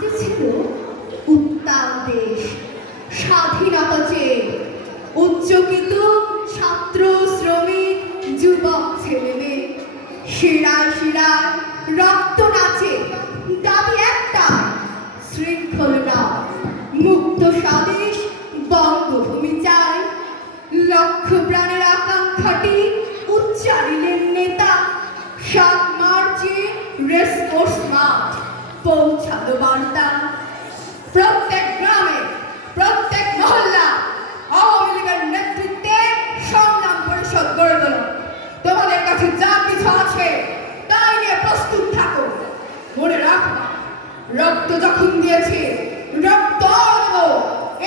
যে ছিল উত্তাল দেশ, স্বাধীনতা চেয়ে উচ্চকিত ছাত্র শ্রমিক যুবক ছেলে মেয়ে শিরায় শিরায় রক্ত নাচে, দাবি একটা শৃঙ্খল না, মুক্ত স্বদেশ বঙ্গভূমি চাই। লক্ষ প্রাণের আকাঙ্ক্ষাটি উচ্চারিলেন নেতা, ৭ মার্চে রেসকোর্স মাঠ পৌঁছালো বার্তা। প্রত্যেক গ্রামে প্রত্যেক মহল্লা আওয়ামী লীগের নেতৃত্বে সংগ্রাম পরিষদ গড়ে তোলো। তোমাদের কাছে যা কিছু আছে তাই নিয়ে প্রস্তুত থাকো। মনে রাখবা, রক্ত যখন দিয়েছে রক্ত দেব,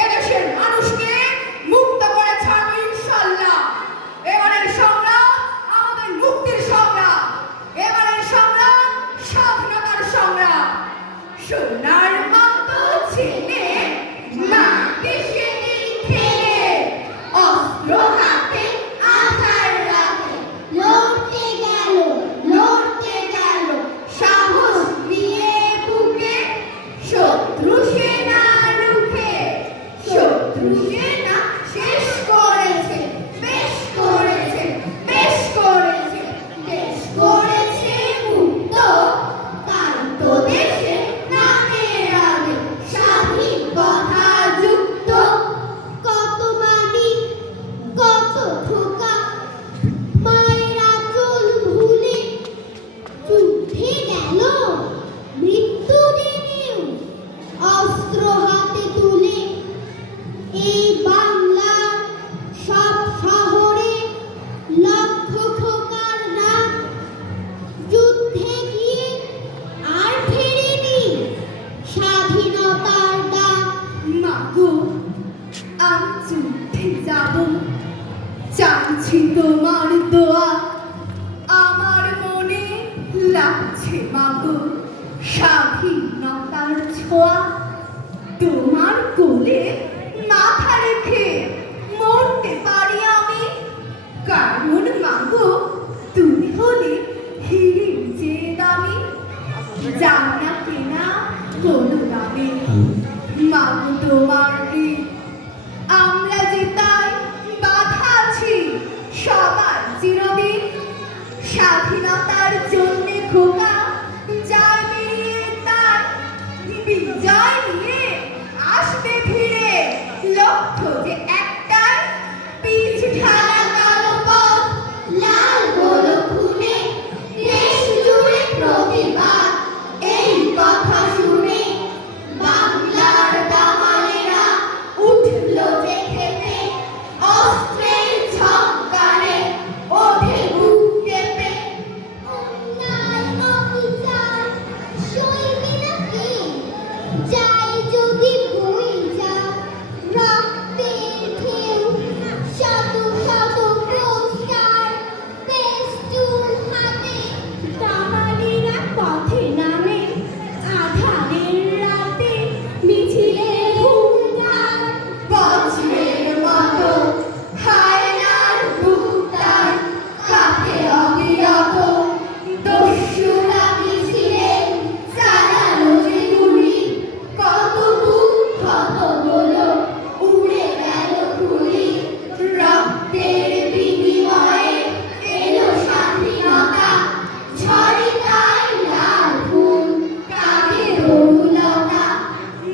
এদেশের মানুষকে মুক্ত করে ছাড়বো ইনশাল্লাহ। এবারের সংগ্রাম আমাদের মুক্তির সংগ্রাম, এবারের সংগ্রাম স্বাধীনতার সংগ্রাম। সোনার মতো ছেলে মাকে সেদিন খেলে, অস্ত্র হাতে আধার রাতে লড়তে গেল সাহস নিয়ে বুকে, শত্রু সেনা রুখে, শত্রু সেনা শেষ করেছে, বেশ করেছে, বেশ করেছে, বেশ করেছে মুক্ত। তাই তো দেশের নামের আগে স্বাধীন কথা যুক্ত। কত মানি কত ঠোকা, মায়ের আঁচল ভুলে যুদ্ধে গেল, মৃত্যু নেমেও অস্ত্র হাতে তুলে। এই বাংলার সব শহরে লক্ষ খোকার নাম, যুদ্ধে গিয়ে আর ফেরেনি স্বাধীনতার ডাক। মাগো আমি যুদ্ধে যাব, চাইছি তোমার দোয়া, আমার মনে লাগছে মাগো স্বাধীনতার ছোঁয়া। তোমার কোলে মাথা রেখে মরতে পারি আমি, কারণ মাগো তুমি হলে হিরের যে দামি, যাও না কেনা কোনো দামে। মাগো তোমার ঋণ আমরা যে তাই বাধা আছি সবার চিরদিন। স্বাধীনতার জন্যে খোকা যায় বেরিয়ে, তাই বিজয় নিয়ে আসবে ফিরে। লক্ষ্য যে একটাই, পিছ ঢালা কালো পথ, লাল হলো খুনে, দেশ জুড়ে প্রতিবাদ। এই কথা শুনে বাংলার দামালেরা উঠল যে খেপে, অস্ত্রের ঝংকারে ওঠে বুক কেঁপে। অন্যায় অবিচার সইবে না কে, যাই যদি বই যা রক্তের ঢেউ। শত শত পোস্টার পেস্টুন হাতে দামালেরা পথে নামে, আধারের রাতে মিছিলে হুঙ্কার। বজ্রের মতো হায়নার বুকটার কাঁপে অবিরত, দস্যুরা মিছিলে চালালো যে গুলি। কত বুক ক্ষত হলো, উড়ে গেল খুলি। রক্তের বিনিময়ে এলো স্বাধীনতা, ঝরে তাই লাল ফুল, কাঁধে তরুলতা।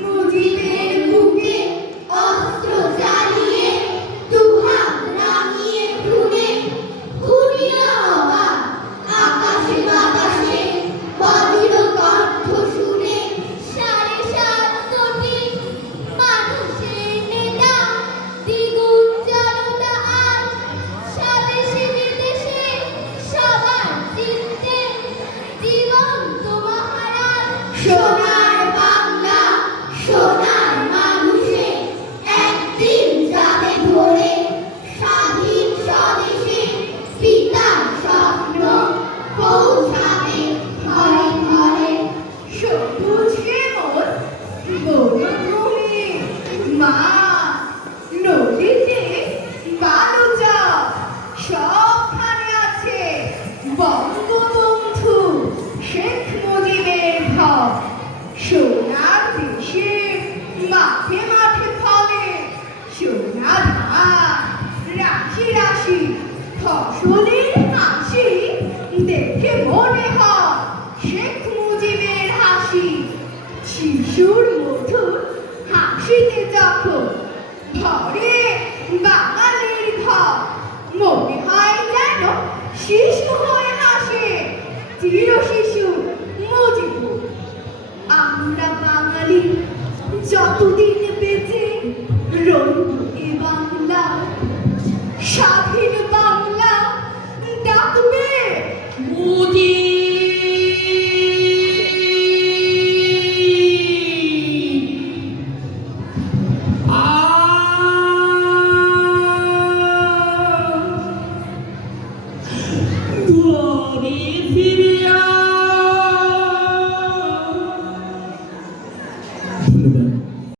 মুজিবের বুকে অস্ত্র চালিয়ে, দুহাত নামিয়ে খুনে, খুনিয়া অবাক আকাশে বাতাসে, বজ্র কণ্ঠ শুনে। ৭.৫ কোটি মানুষের নেতা, দ্বিগুণ জনতা আজ স্বদেশে বিদেশে, সবার চিত্তে জীবন্ত মহারাজ। সোনার বাংলা সোনার মানুষে একদিন যাবে ধরে, স্বাধীন স্বদেশে পিতার স্বপ্ন পৌঁছাবে ঘরে ঘরে। সবুজ শ্যামল বনভূমি, মা নদীতে বালুচা, সবখানে আছে বঙ্গবন্ধু শেখ মুজিবের ঘর। সোনার মাঠে মাঠে ফলে সোনা ধান রাশি রাশি ফসলের হাসি দেখে মনে হয় শেখ মুজিবের হাসি শিশুর মধুর হাসিতে যখন ঘরে বাঙালির ঘর মনে হয় যেন শিশু হয়ে হাসে চির শিশু মুজিবুর আমরা বাঙালি